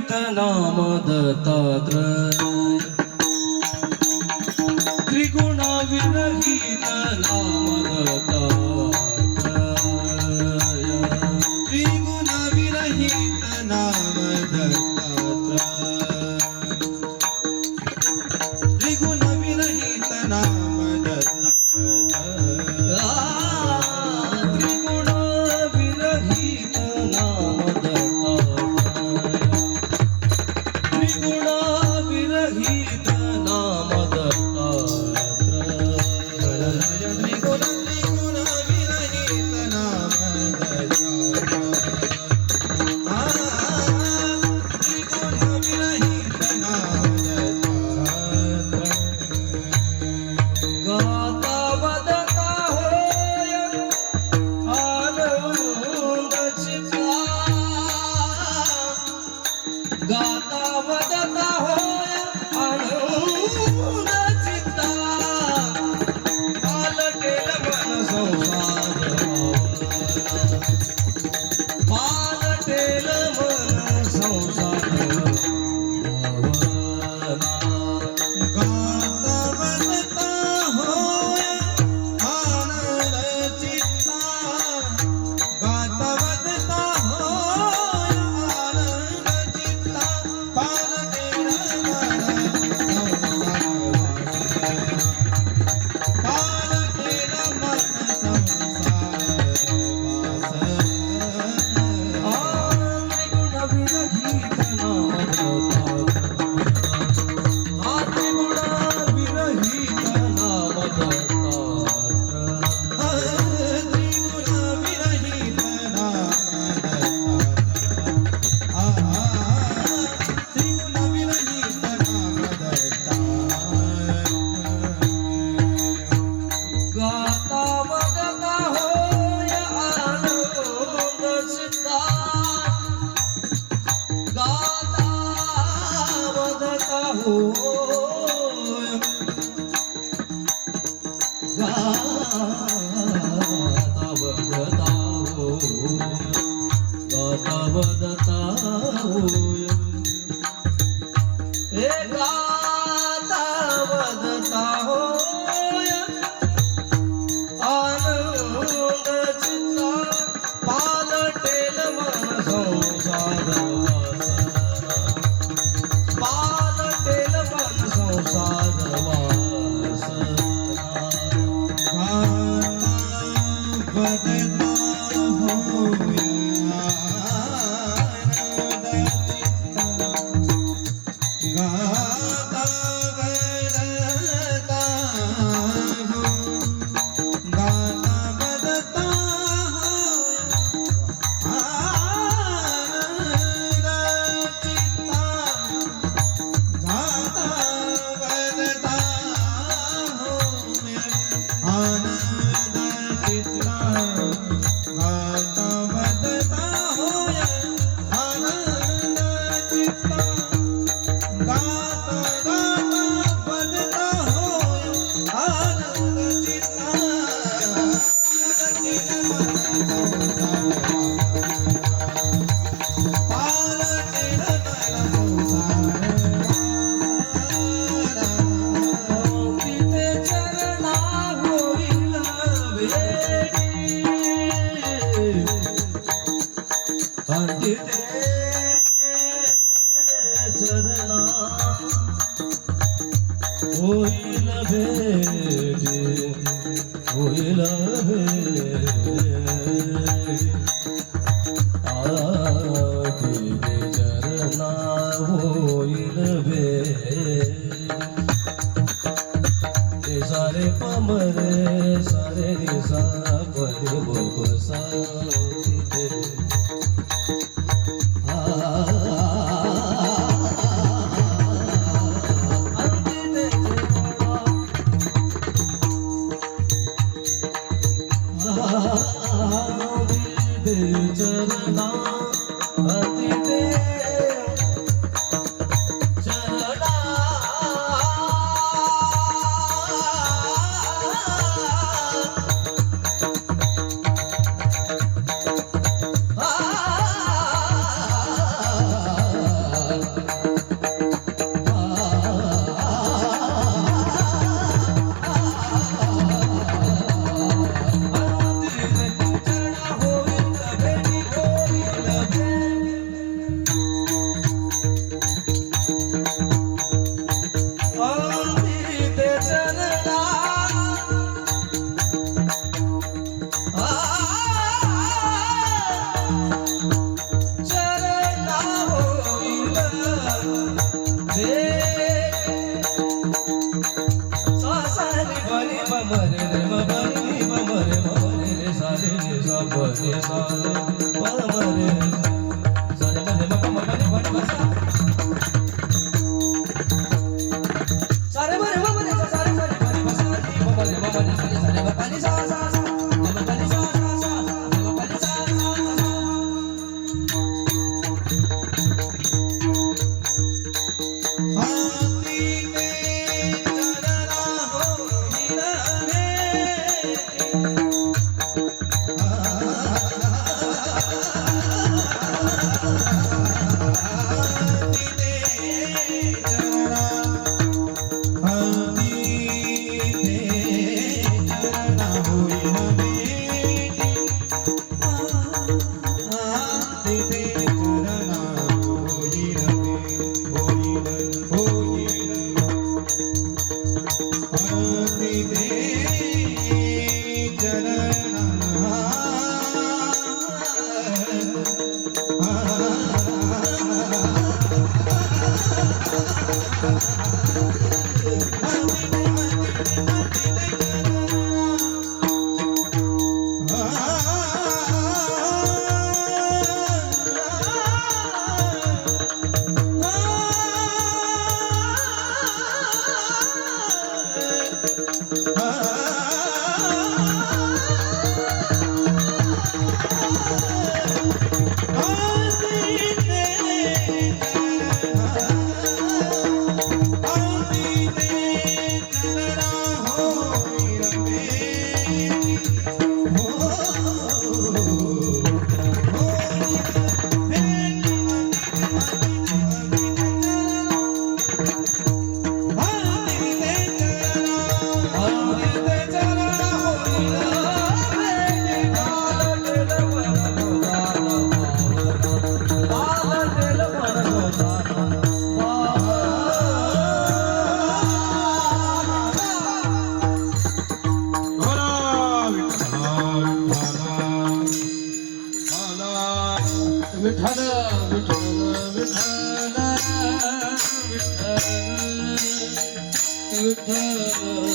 नाम मदद होइल बेटे होइल आदि जरना सारे पमरे सारे निशा पर बोसा Elisa, विठ्ठल विठ्ठल विठ्ठल विठ्ठल विठ्ठल